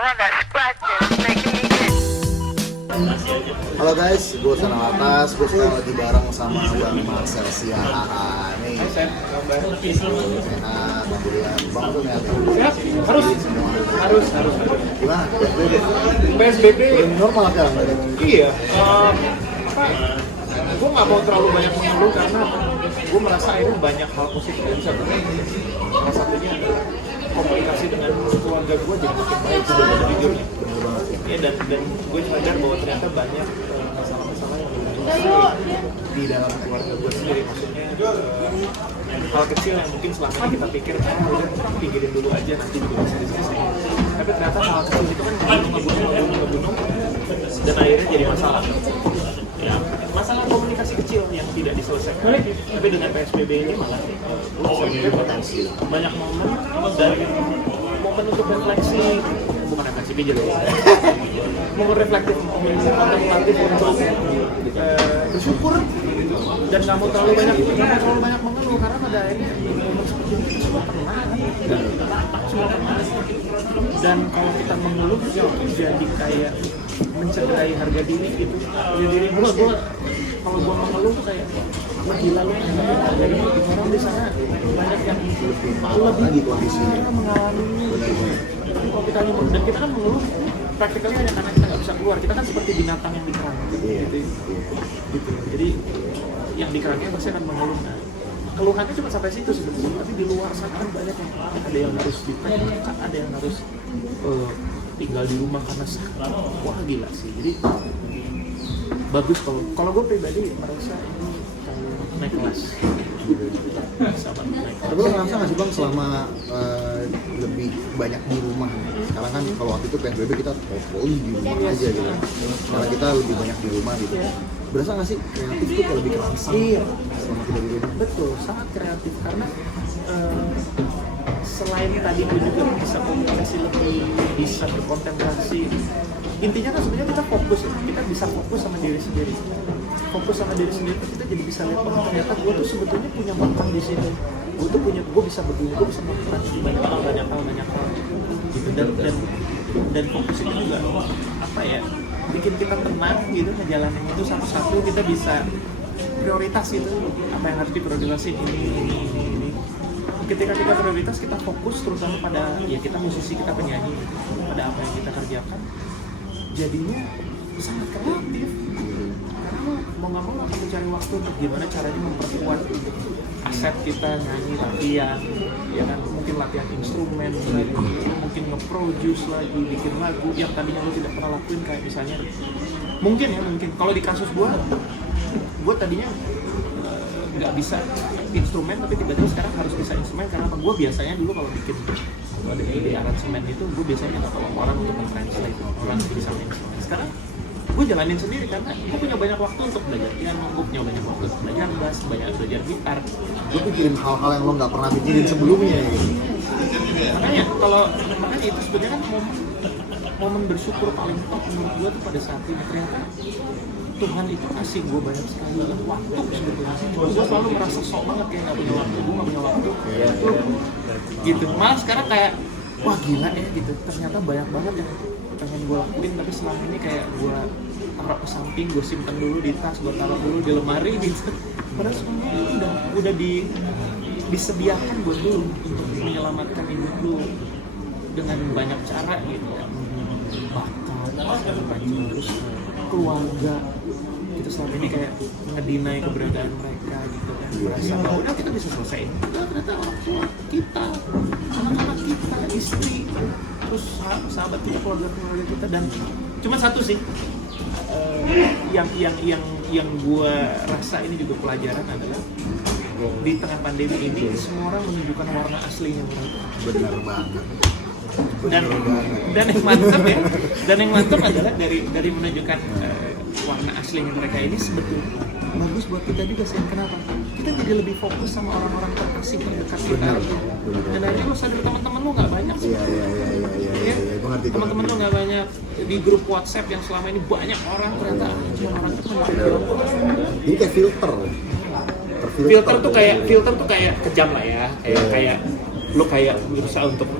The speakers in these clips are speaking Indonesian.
Halo guys, gue Sana Latas, gue sekarang lagi bareng sama Bang Marcel Sia AA nih. Sehat, ya. Bang tuh nih harus. Gimana? PSBB Ini normal kan? iya. Gue nggak mau terlalu banyak mengeluh karena gue merasa ini banyak hal positif yang bisa terjadi. Salah satunya adalah komunikasi dengan keluarga gue jadi makin baik sejujurnya. Ya, dan gue sadar bahwa ternyata banyak masalah-masalah yang di dalam keluarga gue sendiri, maksudnya hal kecil yang mungkin selama ini kita pikir udah pikirin dulu aja nanti juga bisa diselesaikan, tapi ternyata hal kecil itu kan ngebunuh dan akhirnya jadi masalah. Ya, masalah komunikasi kecil yang tidak diselesaikan, tapi dengan PSBB ini malah potensi banyak momen dan momen untuk refleksi, bukan refleksi bijak ya, momen reflektif, momen kontemplatif untuk bersyukur dan nggak mau terlalu banyak mengeluh, karena pada akhirnya momen seperti ini kita semua pernah dan kalau kita mengeluh jadi kayak mencederai harga diri gitu. Diri gue kalau gue mengeluh tuh kayak gila lu harga diri, orang di sana banyak yang lebih kondisinya mengalami. Kalau kita hanya dan kita kan mengeluh praktiknya hanya karena kita nggak bisa keluar, kita kan seperti binatang yang dikerang gitu. Jadi yang dikerangnya pasti akan mengeluh. Nah, keluhannya cuma sampai situ sebetulnya, tapi di luar sana kan banyak yang ada yang harus di-PHK, ada yang harus tinggal di rumah karena sakit. Wah gila sih. Jadi bagus kalau gue pribadi merasa ini kayak naik kelas. Tapi lo ngerasa nggak sih Bang selama lebih banyak di rumah? Sekarang kan kalau waktu itu PSBB kita poli di rumah aja gitu. Sekarang kita lebih banyak di rumah gitu. Berasa nggak sih kreatif tuh kayak lebih kerasa? Iya. Selama kita di rumah. Betul, sangat kreatif karena selain tadi gue juga bisa komunikasi lebih, bisa berkontemplasi. Intinya kan sebenarnya kita bisa fokus sama diri sendiri. Fokus sama diri sendiri, kita jadi bisa lihat ternyata gue tuh sebetulnya punya makan di sini. Gue bisa begini, gue bisa melakukan banyak hal gitu. Dan fokus itu juga apa ya, bikin kita tenang gitu, ngejalanin itu satu-satu. Kita bisa prioritas itu apa yang harus diprioritaskan ini. Ketika kita prioritas, kita fokus terutama pada ya kita musisi, kita penyanyi, pada apa yang kita kerjakan, jadinya sangat kreatif. Karena mau nggak mau akan mencari waktu untuk gimana caranya memperkuat aset kita, nyanyi, latihan, ya kan, mungkin latihan instrumen, mungkin nge-produce lagi, bikin lagu yang tadinya lo tidak pernah lakuin, kayak misalnya mungkin kalau di kasus gue tadinya nggak bisa instrumen, tapi tiba-tiba sekarang harus bisa instrumen. Karena apa? Gue biasanya dulu kalau bikin di aransemen itu gue biasanya minta tolong orang untuk mentranslate orang bisa main instrumen. Sekarang gue jalanin sendiri karena gue punya banyak waktu untuk belajar piano, gue punya banyak waktu untuk belajar bass, belajar gitar. Gue pikirin hal-hal yang lo nggak pernah pikirin sebelumnya gitu. Makanya itu sebenarnya kan momen bersyukur paling top menurut gue tuh pada saat ini. Ternyata Tuhan itu kasih gue banyak sekali waktu sebetulnya. Gue selalu merasa sok banget kayak nggak punya waktu, gue nggak punya waktu gitu. Malah sekarang kayak wah gila ya gitu. Ternyata banyak banget yang pengen gue lakuin, tapi selama ini kayak gue taruh ke samping, gue simpen dulu di tas, gue taruh dulu di lemari gitu. Padahal semuanya udah disediakan buat lu untuk menyelamatkan hidup lu dengan banyak cara gitu. Bahkan terus keluarga kita selama ini kayak ngedinai keberadaan mereka gitu kan, merasa bahwa udah kita bisa selesai. Ternyata orang tua kita, anak-anak kita, istri, terus sahabat kita, keluarga kita. Dan cuma satu sih yang gue rasa ini juga pelajaran adalah di tengah pandemi ini semua orang menunjukkan warna aslinya mereka. Benar banget. Dan yang mantap adalah dari menunjukkan warna aslinya mereka ini sebetulnya bagus buat kita juga sih. Kenapa? Kita jadi lebih fokus sama orang-orang terkasih terdekat kita. Dan akhirnya lo sadar teman-teman lo nggak banyak sih. Iya. Teman-teman lo nggak banyak di grup WhatsApp yang selama ini banyak orang, ternyata cuma orang itu Ini kayak filter tuh kayak kejam lah ya, kayak lo kayak berusaha untuk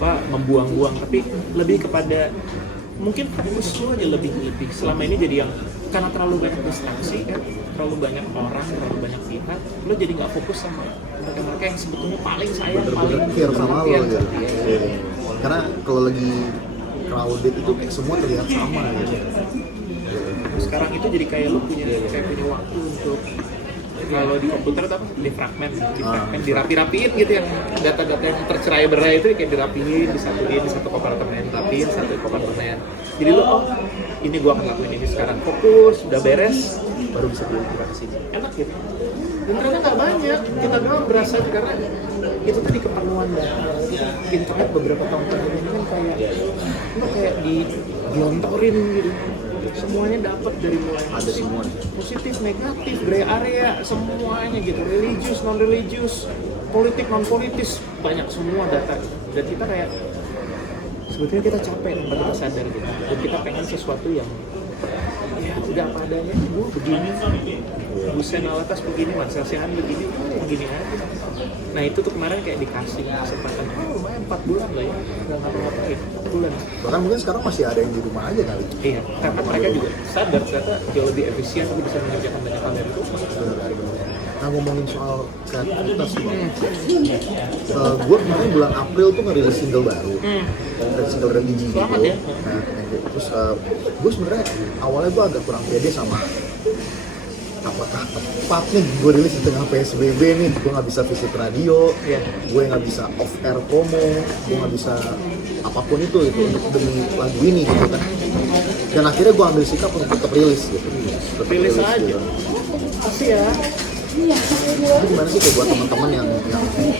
membuang-buang, tapi lebih kepada mungkin fokus lo aja lebih selama ini jadi yang karena terlalu banyak distraksi kan, terlalu banyak orang, terlalu banyak pihak, lo jadi nggak fokus sama mereka yang sebetulnya paling sayang, bener-bener paling care sama lo care. gitu. Iya. Karena kalau lagi crowded itu kayak semua terlihat sama gitu. Sekarang itu jadi kayak lo punya waktu untuk, kalau di komputer itu apa? Difragment, dirapi-rapiin gitu, yang data-data yang tercerai-berai itu kayak dirapiin, disatuin di satu kompartemen, rapiin satu kompartemen. Jadi lo, oh ini gua akan lakuin ini sekarang, fokus, udah beres, baru bisa diubah ke sini. Enak gitu. Dan ternyata nggak banyak, kita doang berasa karena itu tadi keperluan data. Internet beberapa tahun terakhir ini kan kayak dilontorin gitu. Semuanya dapat dari mulai Ada semua. positif, negatif, gray area, semuanya gitu, religius, non religius, politik, non politis, banyak semua data. Dan kita kayak sebetulnya kita capek tanpa kita sadar gitu. Dan kita pengen sesuatu yang ya udah apa adanya, gue begini, Hussein Alatas begini, Marcel Sihan begini, yang gini aja. Nah itu tuh kemarin kayak dikasih kesempatan, lumayan 4 bulan lah ya, nggak ngapa-ngapain, 4 bulan. Bahkan mungkin sekarang masih ada yang di rumah aja kali. Iya, karena mereka juga sadar ternyata jauh lebih efisien, tapi bisa mengerjakan banyak hal dari rumah. Nah ngomongin soal kreativitas gue kemarin bulan April tuh ngerilis single baru, single dari Gigi gitu. Selamat ya. Nah, terus gue sebenarnya awalnya gue agak kurang pede sama apakah tepatnya gue rilis di tengah PSBB nih, gue nggak bisa visit radio, gue nggak bisa off air promo, gue nggak bisa apapun itu untuk demi lagu ini gitu kan. Dan akhirnya gue ambil sikap untuk tetap rilis gitu. Rilis aja. Gitu. Pasti ya. Itu gimana sih kayak buat teman-teman yang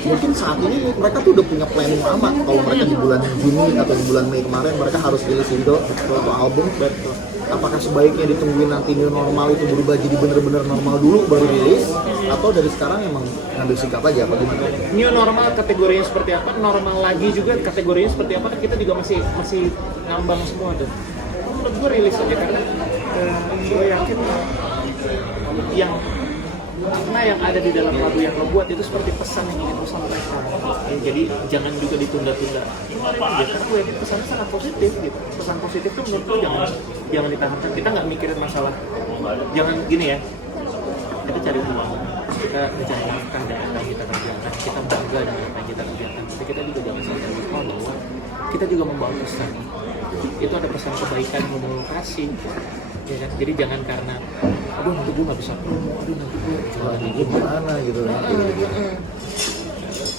mungkin saat ini mereka tuh udah punya planning lama, kalau mereka di bulan Juni atau di bulan Mei kemarin mereka harus rilis single atau album. Apakah sebaiknya ditungguin nanti new normal itu berubah jadi bener-bener normal dulu baru rilis, atau dari sekarang emang ngambil sikap aja apa gimana? New normal kategorinya seperti apa, normal lagi juga kategorinya seperti apa, kita juga masih ngambang semua tuh. Menurut gue rilis aja karena gue yakin karena yang ada di dalam lagu yang lo buat itu seperti pesan yang ingin lo sampaikan. Jadi jangan juga ditunda-tunda. Ya, karena gue yakin pesannya sangat positif gitu. Pesan positif tuh menurut gue jangan ditahankan. Kita nggak mikirin masalah. Jangan gini ya. Kita cari uang, kita mencari nafkah dari apa yang kita kerjakan, kita bangga dengan apa yang kita kerjakan. Tapi kita juga jangan sampai lupa bahwa kita juga membawa pesan. Itu ada pesan kebaikan yang mau kasih. Ya kan? Jadi jangan karena aduh nanti gue nggak bisa promo, aduh nanti gue jualan Gue gimana gitu kan?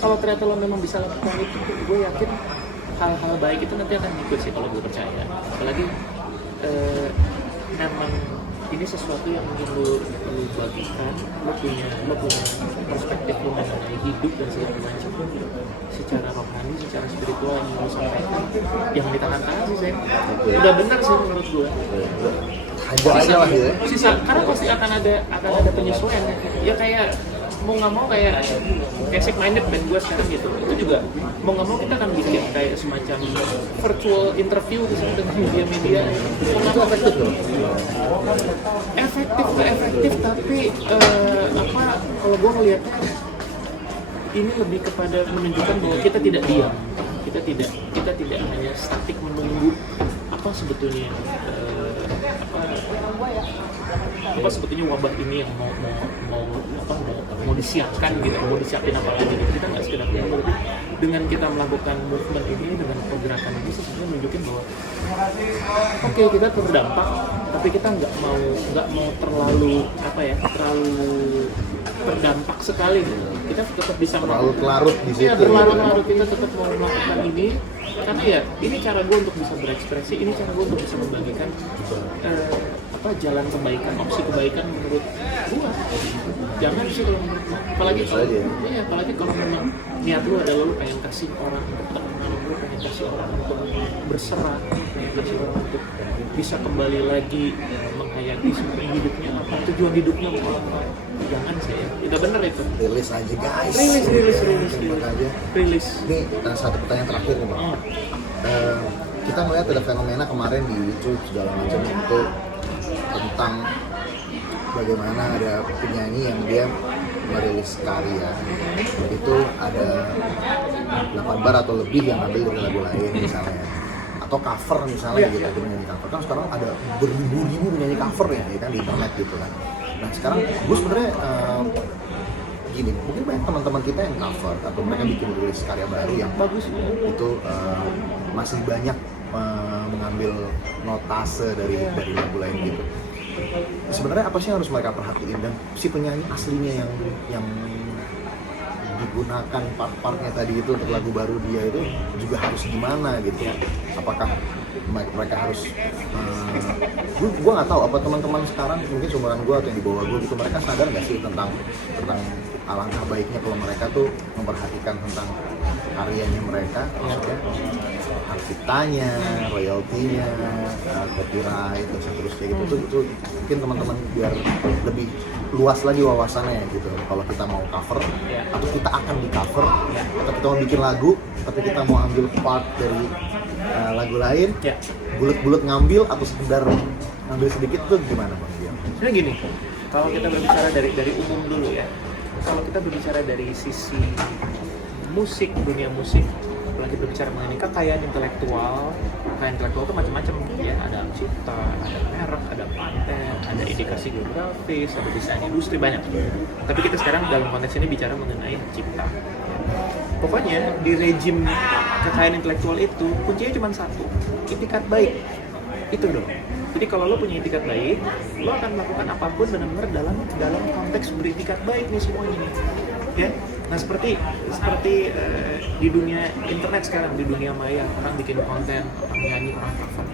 Kalau ternyata lo memang bisa lakukan itu, gue yakin hal-hal baik itu nanti akan ikut sih kalau gue percaya. Apalagi memang ini sesuatu yang ingin lo bagikan, lo punya perspektif lo mengenai hidup dan segala macam secara rohani, secara spiritual yang lo sampaikan, jangan ditahan-tahan sih saya. Udah benar sih menurut gue. Hajar aja lah ya. Sisa, karena pasti akan ada penyesuaian ya kayak mau nggak mau kayak basic minded band gue sekarang gitu, itu juga mau nggak mau kita akan bikin kayak semacam virtual interview dengan media-media. Itu efektif loh. Efektif tapi kalau gue ngelihatnya ini lebih kepada menunjukkan bahwa kita tidak diam, kita tidak hanya statik menunggu apa sebetulnya wabah ini yang mau disiapkan gitu, mau disiapin apa lagi gitu. Kita nggak sekedar menunggu, dengan kita melakukan movement ini, dengan pergerakan ini sebenarnya menunjukkan bahwa oke, kita terdampak, tapi kita nggak mau terlalu terdampak sekali gitu. Kita tetap bisa terlalu larut di situ. Iya, berlarut-larut, kita tetap mau melakukan ini karena ya ini cara gue untuk bisa berekspresi, ini cara gue untuk bisa membagikan jalan kebaikan, opsi kebaikan menurut gue. Jangan sih kalau menurut gue, apalagi kalau memang niat lu adalah lu pengen kasih orang untuk tenang, lu pengen kasih orang untuk berserah, pengen kasih orang untuk bisa kembali lagi menghayati sebenarnya hidupnya apa, tujuan hidupnya apa. Jangan sih ya, udah bener itu. Rilis aja guys. Rilis. Ini satu pertanyaan terakhir nih bang. Kita melihat ada fenomena kemarin di YouTube segala macam itu tentang bagaimana ada penyanyi yang dia merilis karya itu ada 8 bar atau lebih yang ambil dari lagu lain misalnya, atau cover misalnya gitu, ada penyanyi cover. Kan sekarang ada beribu-ribu penyanyi cover ya kan di internet gitu kan. Nah sekarang gue sebenarnya gini, mungkin banyak teman-teman kita yang cover atau mereka bikin rilis karya baru yang bagus itu masih banyak mengambil notase dari lagu lain gitu. Sebenarnya apa sih yang harus mereka perhatiin, dan si penyanyi aslinya yang digunakan part-partnya tadi itu untuk lagu baru dia itu juga harus gimana gitu ya? Apakah mereka harus gue nggak tahu apa teman-teman sekarang mungkin seumuran gue atau yang di bawah gue gitu, mereka sadar nggak sih tentang alangkah baiknya kalau mereka tuh memperhatikan tentang karyanya mereka, maksudnya hak ciptanya, royaltinya, copyright dan seterusnya gitu. Tuh mungkin teman-teman biar lebih luas lagi wawasannya gitu. Kalau kita mau cover atau kita akan di cover atau kita mau bikin lagu tapi kita mau ambil part dari lagu lain, bulat-bulat ngambil atau sekedar ngambil sedikit tuh gimana Bang Dian? Sebenarnya gini, kalau kita berbicara dari umum dulu ya, kalau kita berbicara dari sisi musik, dunia musik, apalagi berbicara mengenai kekayaan intelektual itu macam-macam ya, ada cipta, ada merek, ada paten, ada indikasi geografis, ada desain industri, banyak. Tapi kita sekarang dalam konteks ini bicara mengenai cipta. Pokoknya di rejim kekayaan intelektual itu kuncinya cuma satu, itikat baik. Itu dong. Jadi kalau lo punya itikat baik, lo akan melakukan apapun benar-benar dalam konteks beritikat baik nih semuanya nih. Ya. Nah seperti di dunia internet sekarang, di dunia maya, orang bikin konten, orang nyanyi, orang cover.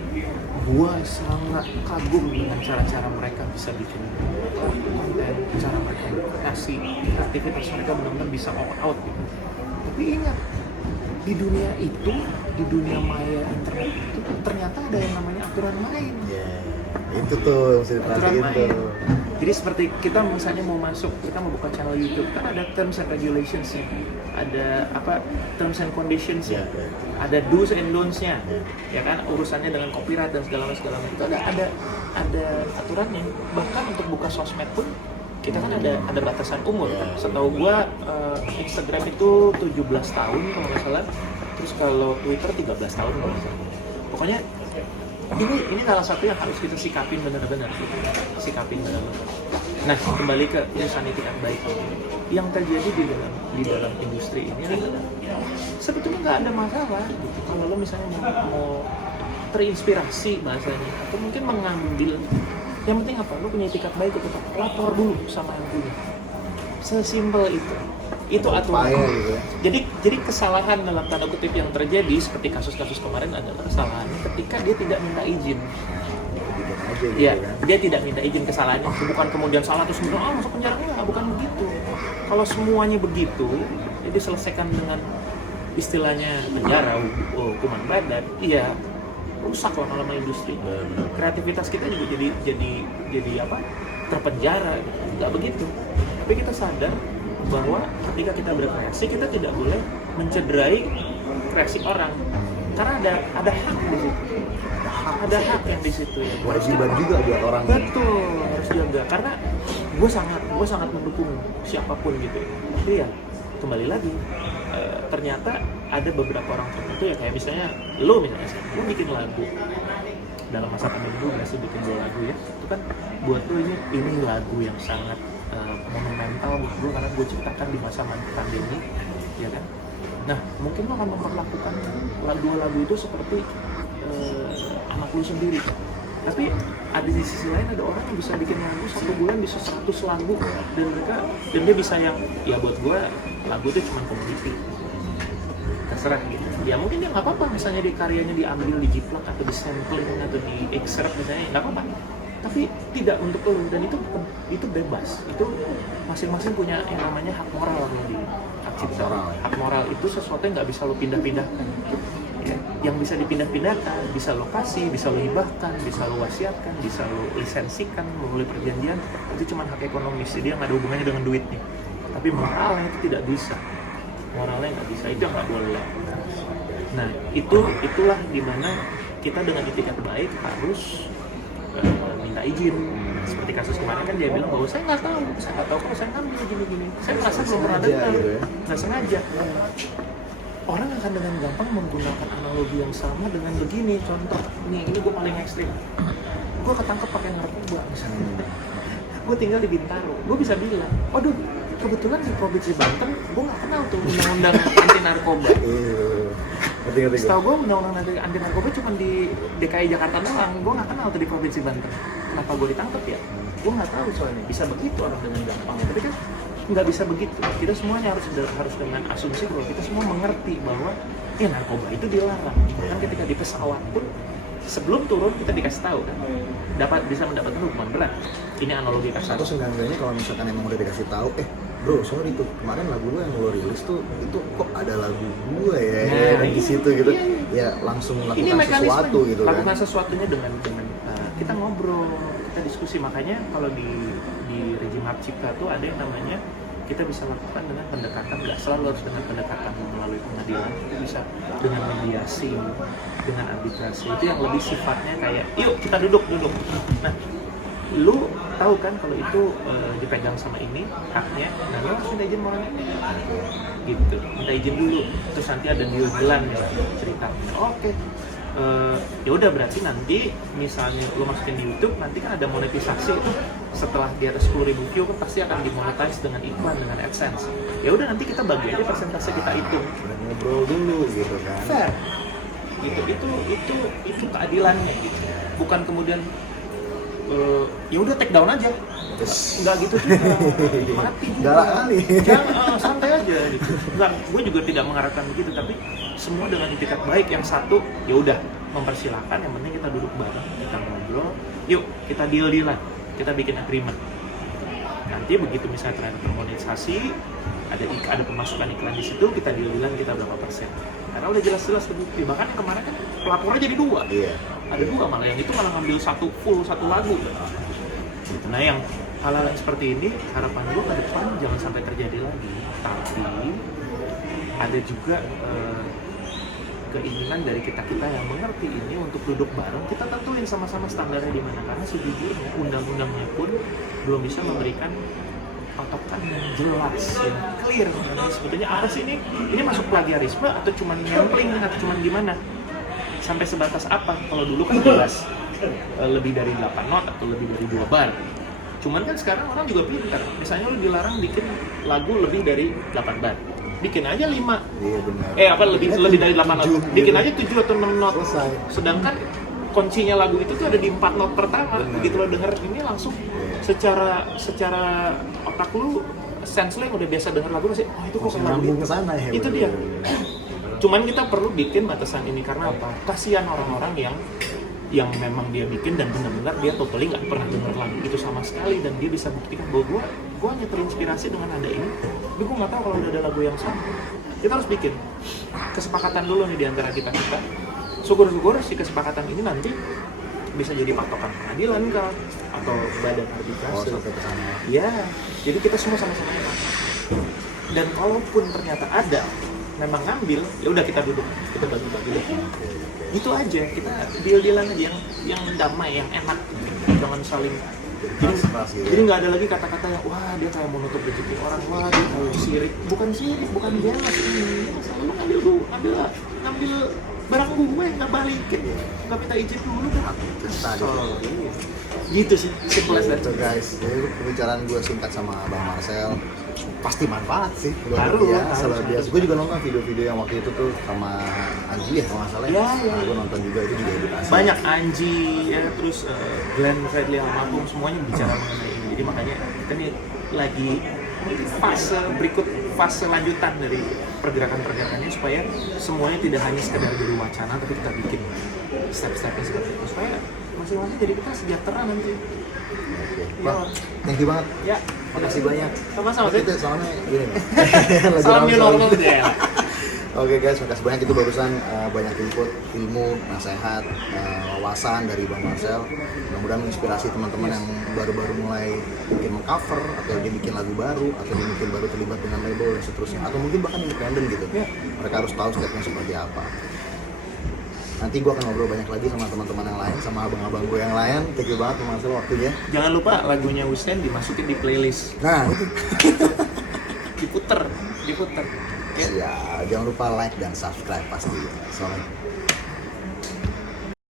Gua sangat kagum dengan cara-cara mereka bisa bikin konten, cara mereka berkreasi, aktivitas mereka benar-benar bisa all out gitu. Tapi ingat, di dunia itu, di dunia maya internet itu ternyata ada yang namanya aturan main. Itu tuh mesti diperhatiin tuh. Jadi seperti kita misalnya mau masuk, kita mau buka channel YouTube, kan ada terms and regulations-nya, ada terms and conditions-nya, ada do's and don'ts-nya, ya kan, urusannya dengan copyright dan segala macam itu ada aturannya. Bahkan untuk buka sosmed pun kita kan ada batasan umur. Setahu gua Instagram itu 17 tahun kalau nggak salah, terus kalau Twitter 13 tahun kalau nggak salah. Pokoknya ini salah satu yang harus kita sikapin benar-benar. Nah, kembali ke urusan itikat baik. Yang terjadi di dalam industri ini adalah sebetulnya nggak ada masalah gitu. Kalau lo misalnya mau terinspirasi bahasanya, atau mungkin mengambil, yang penting apa? Lo punya itikat baik, tetap lapor dulu sama yang punya. Sesimpel itu. Itu aturan. Gitu ya. Jadi kesalahan dalam tanda kutip yang terjadi seperti kasus-kasus kemarin adalah kesalahannya ketika dia tidak minta izin. Ya, dia tidak minta izin, kesalahannya bukan kemudian salah terus bilang masuk penjara, enggak, bukan begitu. Kalau semuanya begitu, jadi selesaikan dengan istilahnya penjara, hukuman badan, iya rusak lama-lama industri. Kreativitas kita juga jadi terpenjara, nggak begitu. Tapi kita sadar bahwa ketika kita berkreasi, kita tidak boleh mencederai kreasi orang, karena ada hak di situ, ada hak yang di situ ya. Kewajiban juga buat orang. Betul, harus jaga. Karena gue sangat mendukung siapapun gitu. Tapi ya kembali lagi, ternyata ada beberapa orang tertentu ya, kayak misalnya lo bikin lagu dalam masa pandemi dulu, berhasil bikin 2 lagu ya, itu kan buat lo ini lagu yang sangat monumental buat gue karena gue ciptakan di masa pandemi, ya kan. Nah, mungkin lo akan memperlakukan lagu itu seperti anak lu sendiri. Tapi ada di sisi lain ada orang yang bisa bikin lagu 1 bulan bisa 100 lagu, dan dia bisa yang ya buat gue lagu itu cuma komoditi. Terserah gitu. Ya mungkin dia nggak apa-apa misalnya di karyanya diambil, dijiplak atau disampling atau di excerpt misalnya, nggak apa-apa. Tapi tidak untuk lo, dan itu bebas. Itu masing-masing punya yang namanya hak moral di hak cipta. Hak moral itu sesuatu yang nggak bisa lo pindah-pindahkan. Ya, yang bisa dipindah-pindahkan, bisa lo kasih, bisa lo hibahkan, bisa lo wasiatkan, bisa lo lisensikan melalui perjanjian. Itu cuma hak ekonomis, jadi nggak ada hubungannya dengan duit nih. Tapi moralnya itu tidak bisa. Moralnya nggak bisa, itu nggak boleh. Nah, itulah dimana kita dengan itikat baik harus minta izin. Seperti kasus kemarin kan dia bilang bahwa saya nggak tahu kalau saya ngambil gini-gini, saya merasa belum pernah dengar, gitu ya. nggak sengaja. Orang akan dengan gampang menggunakan analogi yang sama dengan begini. Contoh, nih ini gue paling ekstrim. Gue ketangkep pakai narkoba misalnya. Gue tinggal di Bintaro, gue bisa bilang, waduh, kebetulan di provinsi Banten, gue nggak kenal tuh undang-undang anti narkoba. Ngerti. Setahu gue undang-undang anti narkoba cuma di DKI Jakarta doang, gue nggak kenal tuh di provinsi Banten. Kenapa gue ditangkap ya? Gue nggak tahu soalnya. Bisa begitu orang dengan gampang, tapi kan nggak bisa begitu. Kita semuanya harus dengan asumsi bahwa kita semua mengerti bahwa ya narkoba itu dilarang. Bahkan ketika di pesawat pun sebelum turun kita dikasih tahu kan, bisa mendapatkan hukuman berat. Ini analogi kasar. Atau seenggaknya kalau misalkan emang udah dikasih tahu, bro, sorry tuh, kemarin lagu lu yang lo rilis tuh, itu kok ada lagu gua ya, di situ gitu. Ya langsung lakukan sesuatu gitu kan. Lakukan sesuatunya dengan kita ngobrol, kita diskusi. Makanya kalau di rejim hak cipta tuh ada yang namanya kita bisa lakukan dengan pendekatan, nggak selalu harus dengan pendekatan melalui pengadilan, kita bisa dengan mediasi, dengan arbitrasi. Itu yang lebih sifatnya kayak, yuk kita duduk. Nah, lu tahu kan kalau itu dipegang sama ini haknya, nah lu harus minta izin mau gitu, minta izin dulu, terus nanti ada deal-dealan ya ceritanya. Oke. Ya udah berarti nanti misalnya lo masukin di YouTube, nanti kan ada monetisasi itu setelah di atas 10.000 view kan pasti akan dimonetize dengan iklan, dengan AdSense. Ya udah nanti kita bagi aja persentase kita hitung. Ngobrol dulu gitu kan. Fair. Gitu. Itu keadilannya gitu. Bukan kemudian ya udah take down aja. Enggak gitu juga. Mati juga. Galak kali. Jangan santai aja gitu. Enggak, gue juga tidak mengharapkan begitu, tapi semua dengan itikat baik. Yang satu, ya udah mempersilahkan, yang penting kita duduk bareng, kita ngobrol. Yuk, kita deal-dealan. Kita bikin agreement. Nanti begitu misalnya ternyata termonetisasi, ada pemasukan iklan di situ, kita deal-dealan kita berapa persen. Karena udah jelas-jelas terbukti. Bahkan yang kemarin kan pelapornya jadi 2. Iya. Ada 2 malah, yang itu malah ngambil satu lagu. Nah yang hal-hal seperti ini harapan gue ke depan jangan sampai terjadi lagi. Tapi ada juga keinginan dari kita yang mengerti ini untuk duduk bareng, kita tentuin sama-sama standarnya di mana, karena sejujurnya undang-undangnya pun belum bisa memberikan patokan yang jelas, yang clear. Nah, sebetulnya apa sih ini masuk plagiarisme atau cuma sampling atau cuma gimana? Sampai sebatas apa? Kalau dulu kan jelas lebih dari 8 not atau lebih dari 2 bar. Cuman kan sekarang orang juga pintar. Misalnya lu dilarang bikin lagu lebih dari 8 bar. Bikin aja 5. Iya benar. Lebih dari 8 not. Bikin aja 7 atau 6 not. Selesai. Sedangkan kuncinya lagu itu tuh ada di 4 not pertama. Benar. Begitu lo denger ini langsung secara otak lu sense lu yang udah biasa denger lagu masih itu kok lagu nyambung ke sana ya. itu dia. Cuman kita perlu bikin batasan ini karena apa? Kasihan orang-orang yang memang dia bikin dan benar-benar dia totally nggak pernah denger lagu itu sama sekali, dan dia bisa buktikan bahwa gue hanya terinspirasi dengan nada ini, tapi gue nggak tahu kalau udah ada lagu yang sama. Kita harus bikin kesepakatan dulu nih di antara kita. Syukur-syukur si kesepakatan ini nanti bisa jadi patokan pengadilan kah atau badan arbitrase. Sampai ke sana. Ya, jadi kita semua sama-sama enak. Dan kalaupun ternyata ada memang ngambil, ya udah kita duduk, kita bagi-bagi deh. Itu aja, kita deal-dealan aja yang damai, yang enak, jangan saling. Jadi nggak ada lagi kata-kata yang wah dia kayak mau nutup rezeki orang, wah dia kayak sirik. Bukan sirik, bukan jelas ini. Masalah lu ngambil barang gue nggak balikin, nggak minta izin dulu kan? Gitu sih, simple as that. Gitu guys, jadi pembicaraan gue singkat sama Bang Marcel pasti manfaat sih. Harus. Biasa. Gue juga nonton video-video yang waktu itu tuh sama Anji ya kalau nggak salah. Ya. Gue nonton juga, itu juga edukasi. Banyak Anji ya, terus Glenn Fredly Almarhum semuanya bicara mengenai ini. Jadi makanya kita nih lagi fase lanjutan dari pergerakan-pergerakannya supaya semuanya tidak hanya sekedar jadi wacana, tapi kita bikin step-stepnya seperti itu supaya masing-masing jadi kita sejahtera nanti. Bang, thank you banget. Ya, makasih banyak. Sama-sama sih. Soalnya gini nih. Salam new normal ya. Oke guys, makasih banyak, itu barusan banyak input, ilmu, nasihat, wawasan dari Bang Marcel. Mudah-mudahan menginspirasi teman-teman yang baru-baru mulai bikin cover, atau dia bikin lagu baru, atau dia mungkin baru terlibat dengan label dan seterusnya, atau mungkin bahkan independen gitu. Mereka harus tahu stepnya seperti apa. Nanti gue akan ngobrol banyak lagi sama teman-teman yang lain, sama abang-abang gue yang lain. Thank you banget Marcel waktunya. Jangan lupa lagunya Hussein dimasukin di playlist. Nah itu. Diputer. Ya. Ya, jangan lupa like dan subscribe pasti. Assalamualaikum.